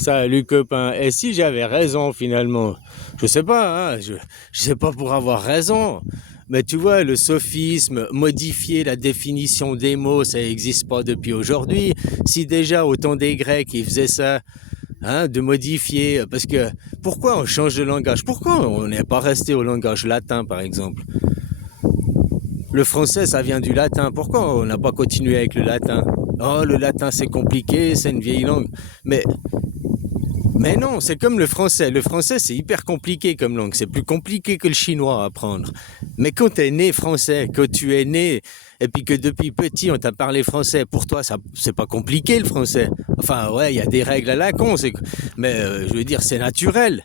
Salut copain. Et si j'avais raison finalement? Je sais pas, hein, je sais pas pour avoir raison. Mais tu vois, le sophisme, modifier la définition des mots, ça n'existe pas depuis aujourd'hui. Si déjà au temps des Grecs, ils faisaient ça, hein, de modifier, parce que pourquoi on change de langage? Pourquoi on n'est pas resté au langage latin, par exemple? Le français, ça vient du latin. Pourquoi on n'a pas continué avec le latin? Oh, le latin, c'est compliqué, c'est une vieille langue. Mais Mais non, c'est comme le français. Le français, c'est hyper compliqué comme langue. C'est plus compliqué que le chinois à apprendre. Mais quand tu es né français, que tu es né, et puis que depuis petit, on t'a parlé français, pour toi, ça, c'est pas compliqué le français. Enfin, ouais, il y a des règles à la con, mais je veux dire, c'est naturel.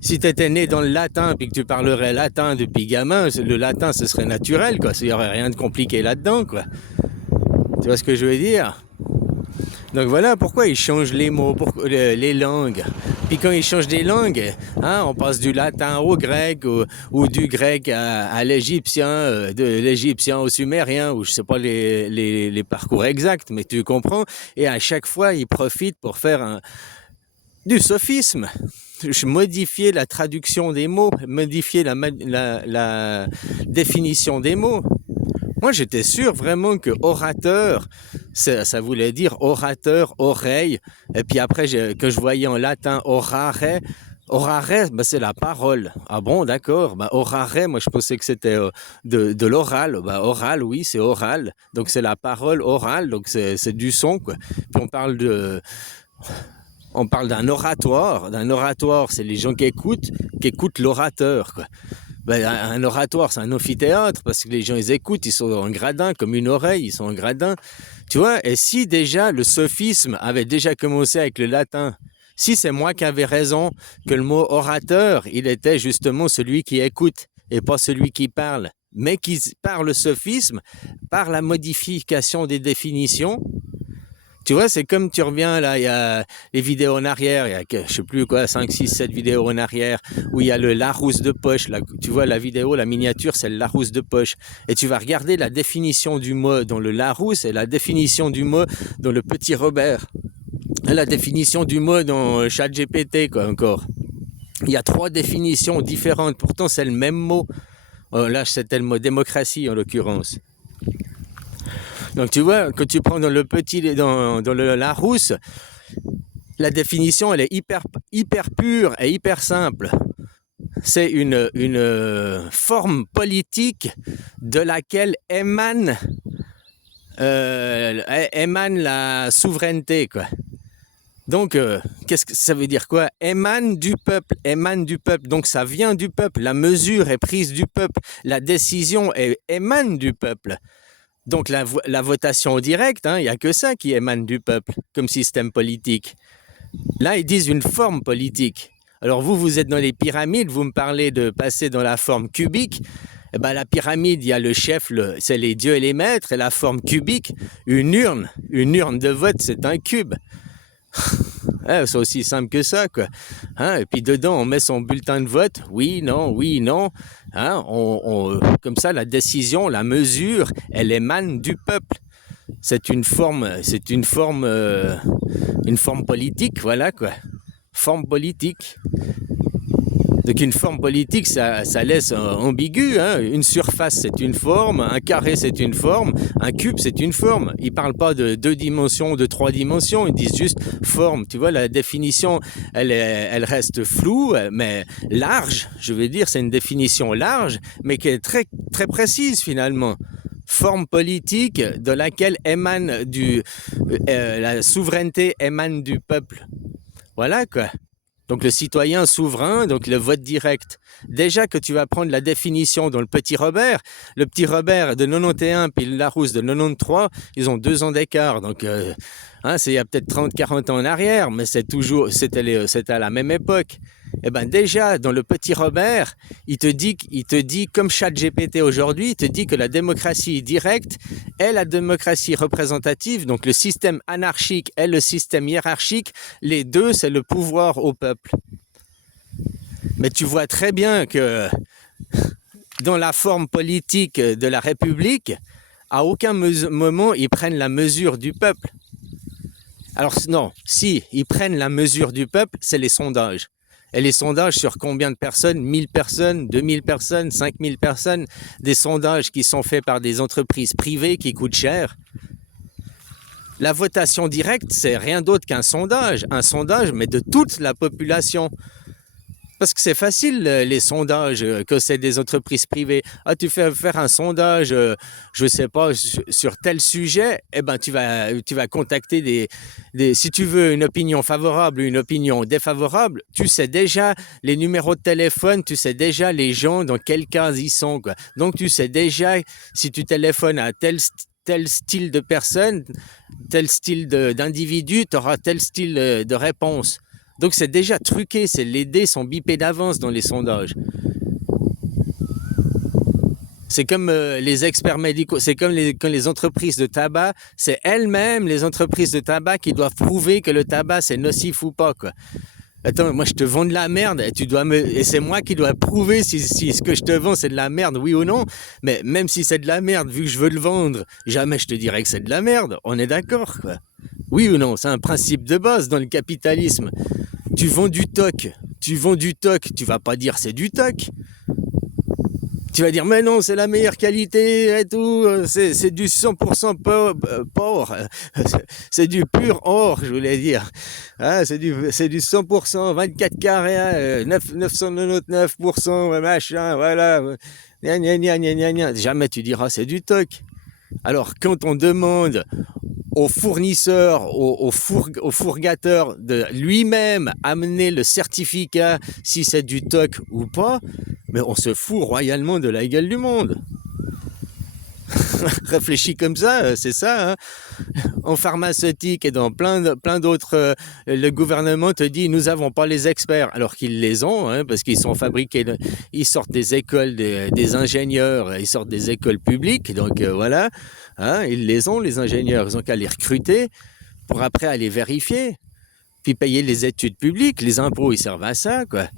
Si tu étais né dans le latin, puis que tu parlerais latin depuis gamin, le latin, ce serait naturel, quoi. Il n'y aurait rien de compliqué là-dedans, quoi. Tu vois ce que je veux dire? Donc voilà pourquoi ils changent les mots, les langues. Puis quand ils changent des langues, hein, on passe du latin au grec ou du grec à l'égyptien, de l'égyptien au sumérien, ou je sais pas les parcours exacts, mais tu comprends. Et à chaque fois, ils profitent pour faire du sophisme. Modifier la traduction des mots, modifier la définition des mots. Moi, j'étais sûr vraiment que orateur, ça voulait dire orateur, oreille. Et puis après, que je voyais en latin orare, orare, ben c'est la parole. Ah bon, d'accord. Ben, orare, moi je pensais que c'était de l'oral. Ben, oral, oui, c'est oral. Donc c'est la parole orale, donc c'est du son, quoi. Puis on parle d'un oratoire. D'un oratoire, c'est les gens qui écoutent l'orateur, quoi. Ben, un oratoire, c'est un amphithéâtre, parce que les gens, ils écoutent, ils sont en gradin, comme une oreille, ils sont en gradin. Tu vois, et si déjà le sophisme avait déjà commencé avec le latin, si c'est moi qui avais raison, que le mot orateur, il était justement celui qui écoute, et pas celui qui parle, mais qui, par le sophisme, par la modification des définitions, tu vois, c'est comme tu reviens là, il y a les vidéos en arrière, il y a, je sais plus quoi, 5, 6, 7 vidéos en arrière, où il y a le Larousse de poche. Là, tu vois la vidéo, la miniature, c'est le Larousse de poche. Et tu vas regarder la définition du mot dans le Larousse et la définition du mot dans le Petit Robert. Et la définition du mot dans ChatGPT, quoi, encore. Il y a 3 définitions différentes, pourtant c'est le même mot. Oh, là, c'était le mot démocratie, en l'occurrence. Donc tu vois, quand tu prends dans le Larousse, la définition elle est hyper pure et hyper simple. C'est une forme politique de laquelle émane la souveraineté, quoi. Donc, qu'est-ce que ça veut dire quoi? Émane du peuple, émane du peuple. Donc, ça vient du peuple. La mesure est prise du peuple. La décision émane du peuple. Donc la votation directe, il n'y a que ça qui émane du peuple comme système politique. Là, ils disent une forme politique. Alors vous êtes dans les pyramides, vous me parlez de passer dans la forme cubique. Eh ben, la pyramide, il y a le chef, c'est les dieux et les maîtres, et la forme cubique, une urne de vote, c'est un cube. C'est aussi simple que ça, quoi. Et puis dedans, on met son bulletin de vote, oui, non, oui, non. Comme ça, la décision, la mesure, elle émane du peuple. C'est une forme politique, voilà, quoi. Forme politique. Donc une forme politique, ça laisse ambigu. Une surface, c'est une forme. Un carré, c'est une forme. Un cube, c'est une forme. Ils ne parlent pas de 2 dimensions, de 3 dimensions. Ils disent juste forme. Tu vois, la définition, elle reste floue, mais large. Je veux dire, c'est une définition large, mais qui est très, très précise finalement. Forme politique de laquelle la souveraineté émane du peuple. Voilà, quoi. Donc le citoyen souverain, donc le vote direct. Déjà que tu vas prendre la définition dans le Petit Robert de 91 puis le Larousse de 93, ils ont 2 ans d'écart. Donc c'est il y a peut-être 30-40 ans en arrière, mais c'était à la même époque. Eh ben déjà, dans le Petit Robert, il te dit comme ChatGPT aujourd'hui, il te dit que la démocratie directe est la démocratie représentative, donc le système anarchique est le système hiérarchique, les deux, c'est le pouvoir au peuple. Mais tu vois très bien que dans la forme politique de la République, à aucun moment ils prennent la mesure du peuple. Alors non, si ils prennent la mesure du peuple, c'est les sondages. Et les sondages sur combien de personnes? 1000 personnes, 2000 personnes, 5000 personnes. Des sondages qui sont faits par des entreprises privées qui coûtent cher. La votation directe, c'est rien d'autre qu'un sondage. Un sondage, mais de toute la population. Parce que c'est facile, les sondages, que c'est des entreprises privées. Ah, tu fais faire un sondage, je sais pas, sur tel sujet, eh ben, tu vas contacter si tu veux une opinion favorable ou une opinion défavorable, tu sais déjà les numéros de téléphone, tu sais déjà les gens dans quel cas ils sont, quoi. Donc, tu sais déjà si tu téléphones à tel style de personne, tel style d'individu, tu auras tel style de réponse. Donc c'est déjà truqué, les dés sont bipés d'avance dans les sondages. C'est comme les experts médicaux, c'est comme quand les entreprises de tabac, c'est elles-mêmes, les entreprises de tabac, qui doivent prouver que le tabac c'est nocif ou pas, quoi. Attends, moi je te vends de la merde et c'est moi qui dois prouver si ce que je te vends c'est de la merde, oui ou non. Mais même si c'est de la merde, vu que je veux le vendre, jamais je te dirais que c'est de la merde. On est d'accord, quoi. Oui ou non, c'est un principe de base dans le capitalisme. Tu vends du toc, tu vas pas dire c'est du toc. Tu vas dire mais non, c'est la meilleure qualité et tout, c'est du 100% porc, c'est du pur or, je voulais dire. Ah, c'est du 100%, 24 carats, 999%, machin, voilà. Gna, gna, gna, gna, gna. Jamais tu diras c'est du toc. Alors quand on demande au fournisseur, au fourgateur de lui-même amener le certificat si c'est du toc ou pas, mais on se fout royalement de la gueule du monde. Réfléchis comme ça, c'est ça. Hein. En pharmaceutique et dans plein d'autres, le gouvernement te dit nous n'avons pas les experts, alors qu'ils les ont, hein, parce qu'ils sont fabriqués, ils sortent des écoles des ingénieurs, ils sortent des écoles publiques, donc voilà, hein, ils les ont les ingénieurs, ils ont qu'à les recruter pour après aller vérifier, puis payer les études publiques, les impôts ils servent à ça, quoi.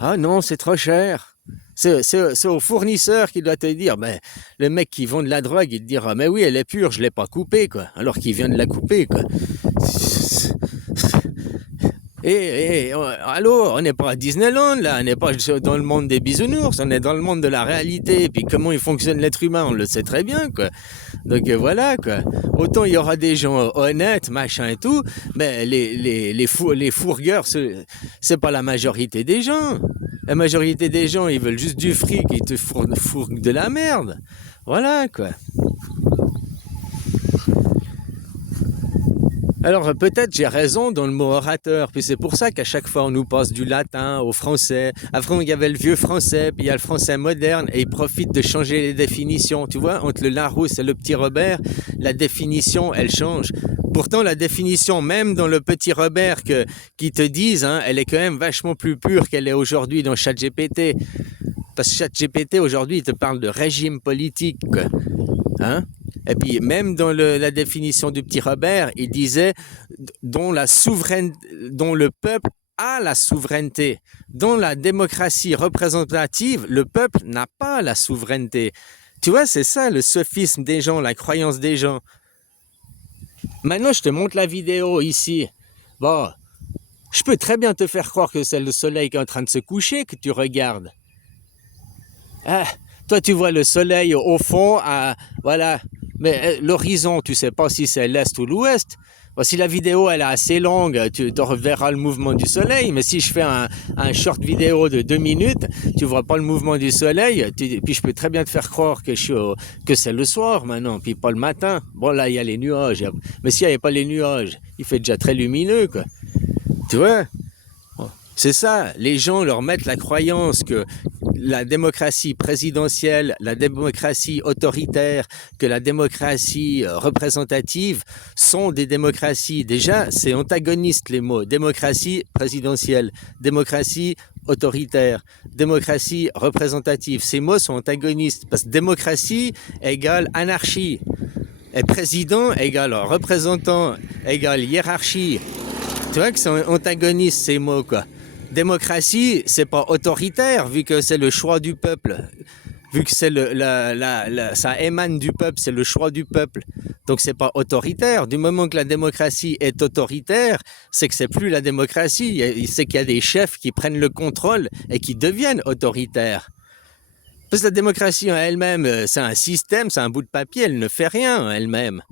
Ah non, c'est trop cher. C'est au fournisseur qui doit te dire, ben, le mec qui vend de la drogue, il te dira, mais oui, elle est pure, je l'ai pas coupée, quoi. Alors qu'il vient de la couper, quoi. Allô, on n'est pas à Disneyland, là, on n'est pas dans le monde des bisounours, on est dans le monde de la réalité, puis comment il fonctionne l'être humain, on le sait très bien, quoi. Donc voilà, quoi. Autant il y aura des gens honnêtes, machin et tout, mais les fourgueurs, c'est pas la majorité des gens. La majorité des gens, ils veulent juste du fric, ils te fourguent de la merde. Voilà, quoi. Alors peut-être j'ai raison dans le mot orateur, puis c'est pour ça qu'à chaque fois on nous passe du latin au français. Avant il y avait le vieux français, puis il y a le français moderne, et ils profitent de changer les définitions. Tu vois, entre le Larousse et le Petit Robert, la définition elle change. Pourtant la définition même dans le Petit Robert qui te disent, hein, elle est quand même vachement plus pure qu'elle est aujourd'hui dans ChatGPT. Parce que ChatGPT aujourd'hui il te parle de régime politique, quoi. Hein? Et puis même dans la définition du Petit Robert, il disait dont le peuple a la souveraineté. Dans la démocratie représentative, le peuple n'a pas la souveraineté. Tu vois, c'est ça le sophisme des gens, la croyance des gens. Maintenant, je te montre la vidéo ici. Bon, je peux très bien te faire croire que c'est le soleil qui est en train de se coucher que tu regardes. Ah, toi, tu vois le soleil au fond, voilà. Mais l'horizon, tu sais pas si c'est l'est ou l'ouest. Bon, si la vidéo elle est assez longue, tu reverras le mouvement du soleil. Mais si je fais un short vidéo de 2 minutes, tu vois pas le mouvement du soleil. Puis je peux très bien te faire croire que c'est le soir maintenant, puis pas le matin. Bon là, il y a les nuages. Mais s'il n'y avait pas les nuages, il fait déjà très lumineux, quoi. Tu vois? C'est ça, les gens leur mettent la croyance que la démocratie présidentielle, la démocratie autoritaire, que la démocratie représentative sont des démocraties. Déjà, c'est antagoniste les mots. Démocratie présidentielle, démocratie autoritaire, démocratie représentative. Ces mots sont antagonistes parce que démocratie égale anarchie. Et président égale représentant égale hiérarchie. Tu vois que c'est antagoniste ces mots, quoi. Démocratie, c'est pas autoritaire vu que c'est le choix du peuple. vu que c'est ça émane du peuple, c'est le choix du peuple. Donc c'est pas autoritaire. Du moment que la démocratie est autoritaire, c'est que c'est plus la démocratie. C'est qu'il y a des chefs qui prennent le contrôle et qui deviennent autoritaires. Parce que la démocratie en elle-même, c'est un système, c'est un bout de papier, elle ne fait rien en elle-même.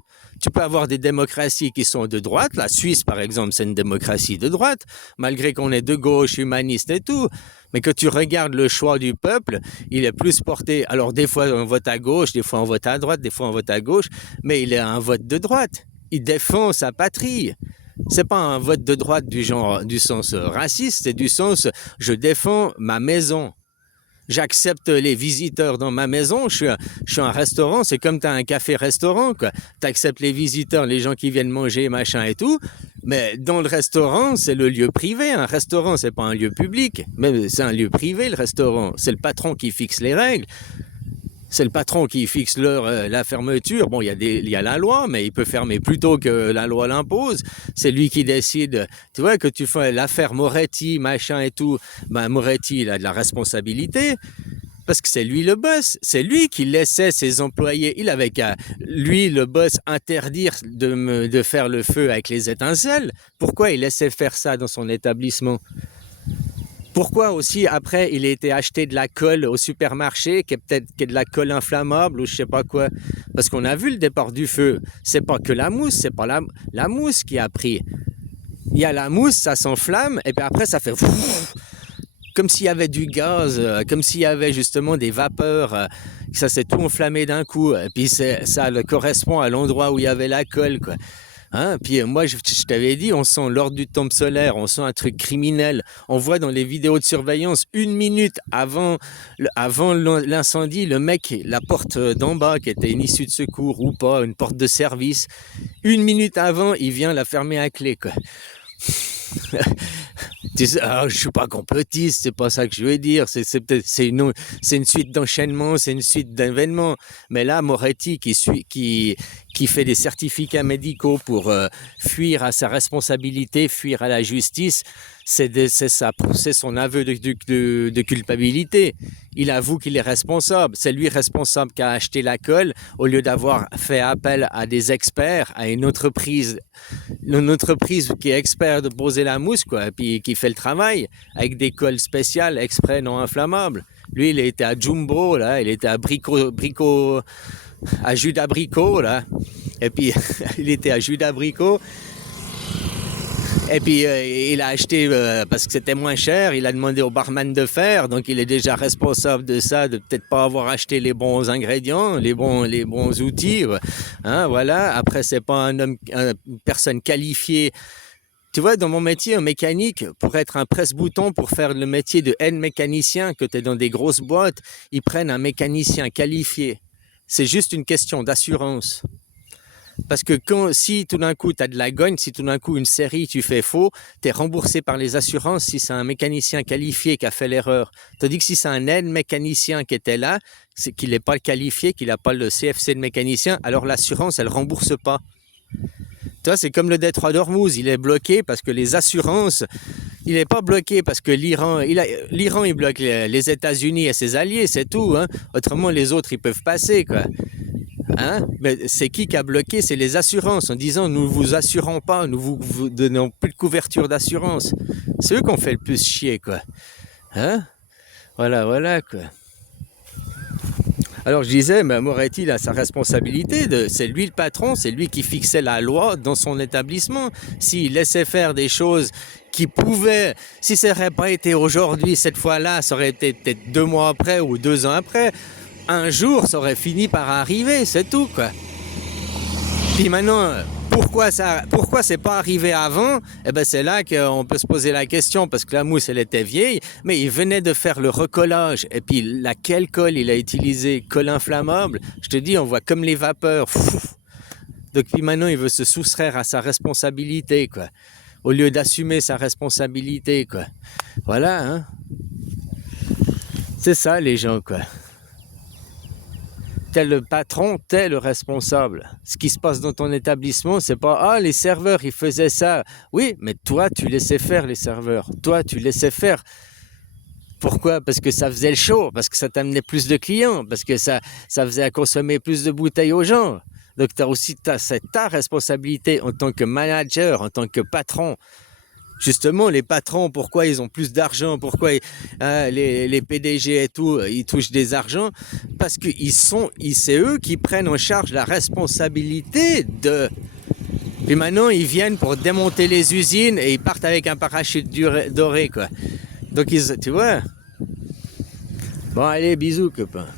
Tu peux avoir des démocraties qui sont de droite. La Suisse, par exemple, c'est une démocratie de droite, malgré qu'on est de gauche, humaniste et tout. Mais que tu regardes le choix du peuple, il est plus porté. Alors, des fois, on vote à gauche, des fois, on vote à droite, des fois, on vote à gauche, mais il est un vote de droite. Il défend sa patrie. C'est pas un vote de droite du sens raciste, c'est du sens je défends ma maison. J'accepte les visiteurs dans ma maison, je suis un restaurant, c'est comme tu as un café-restaurant, quoi. Tu acceptes les visiteurs, les gens qui viennent manger, machin et tout, mais dans le restaurant, c'est le lieu privé. Un restaurant, c'est pas un lieu public, mais c'est un lieu privé, le restaurant. C'est le patron qui fixe les règles. C'est le patron qui fixe la fermeture. Bon, il y a la loi, mais il peut fermer plus tôt que la loi l'impose. C'est lui qui décide. Tu vois, que tu fais l'affaire Moretti, machin et tout. Ben, Moretti, il a de la responsabilité. Parce que c'est lui le boss. C'est lui qui laissait ses employés. Il avait qu'à, lui, le boss, interdire de faire le feu avec les étincelles. Pourquoi il laissait faire ça dans son établissement ? Pourquoi aussi, après, il a été acheté de la colle au supermarché, qui est de la colle inflammable ou je sais pas quoi? Parce qu'on a vu le départ du feu. C'est pas que la mousse, c'est pas la mousse qui a pris. Il y a la mousse, ça s'enflamme, et puis après, ça fait comme s'il y avait du gaz, comme s'il y avait justement des vapeurs. Ça s'est tout enflammé d'un coup. Et puis ça correspond à l'endroit où il y avait la colle, quoi. Hein, puis moi, je t'avais dit, on sent l'ordre du temple solaire, on sent un truc criminel. On voit dans les vidéos de surveillance, 1 minute avant l'incendie, le mec, la porte d'en bas, qui était une issue de secours ou pas, une porte de service, 1 minute avant, il vient la fermer à clé, quoi. Je suis pas complotiste, c'est pas ça que je veux dire. C'est une suite d'enchaînements, c'est une suite d'événements. Mais là, Moretti qui fait des certificats médicaux pour fuir à sa responsabilité, fuir à la justice, c'est son aveu de culpabilité. Il avoue qu'il est responsable. C'est lui responsable qui a acheté la colle au lieu d'avoir fait appel à des experts, à une entreprise qui est expert de poser la mousse, quoi, et puis qui fait le travail avec des colles spéciales, exprès non inflammables. Lui, il était à Jumbo, là, il était à à jus d'abricot, là, et puis il était à jus d'abricot. Et puis il a acheté parce que c'était moins cher, il a demandé au barman de faire, donc il est déjà responsable de ça, de peut-être pas avoir acheté les bons ingrédients, les bons outils, hein, voilà. Après, c'est pas une personne qualifiée. Tu vois, dans mon métier en mécanique, pour être un presse-bouton, pour faire le métier de mécanicien, que tu es dans des grosses boîtes, ils prennent un mécanicien qualifié. C'est juste une question d'assurance. Parce que si tout d'un coup tu as de la gogne, si tout d'un coup une série tu fais faux, tu es remboursé par les assurances si c'est un mécanicien qualifié qui a fait l'erreur. Tandis que si c'est un mécanicien qui était là, c'est qu'il n'est pas qualifié, qu'il n'a pas le CFC de mécanicien, alors l'assurance elle rembourse pas. Tu vois, c'est comme le détroit d'Ormuz, il est bloqué parce que les assurances, il n'est pas bloqué parce que l'Iran il bloque les États-Unis et ses alliés, c'est tout, hein. Autrement les autres ils peuvent passer, quoi. Hein? Mais c'est qui a bloqué? C'est les assurances en disant nous vous assurons pas, nous vous donnons plus de couverture d'assurance. C'est eux qu'on fait le plus chier, quoi. Hein? Voilà, quoi. Alors je disais, mais Moretti il a sa responsabilité, c'est lui le patron, c'est lui qui fixait la loi dans son établissement. S'il laissait faire des choses qui pouvaient, si ça n'aurait pas été aujourd'hui, cette fois-là, ça aurait été peut-être 2 mois après ou 2 ans après, un jour ça aurait fini par arriver, c'est tout, quoi. Puis maintenant, pourquoi c'est pas arrivé avant? Eh ben c'est là qu'on peut se poser la question, parce que la mousse elle était vieille, mais il venait de faire le recollage, et puis laquelle colle il a utilisé? Colle inflammable, je te dis, on voit comme les vapeurs. Donc puis maintenant il veut se soustraire à sa responsabilité, quoi, au lieu d'assumer sa responsabilité, quoi. Voilà, hein. C'est ça les gens, quoi. T'es le patron, t'es le responsable. Ce qui se passe dans ton établissement, c'est pas « les serveurs, ils faisaient ça ». Oui, mais toi, tu laissais faire les serveurs. Toi, tu laissais faire Pourquoi? Parce que ça faisait le show, parce que ça t'amenait plus de clients, parce que ça faisait consommer plus de bouteilles aux gens. Donc, c'est ta responsabilité en tant que manager, en tant que patron. Justement, les patrons, pourquoi ils ont plus d'argent? Pourquoi les PDG et tout, ils touchent des argents? Parce que c'est eux qui prennent en charge la responsabilité de... Puis maintenant, ils viennent pour démonter les usines et ils partent avec un parachute doré, quoi. Donc, tu vois. Bon, allez, bisous, copain.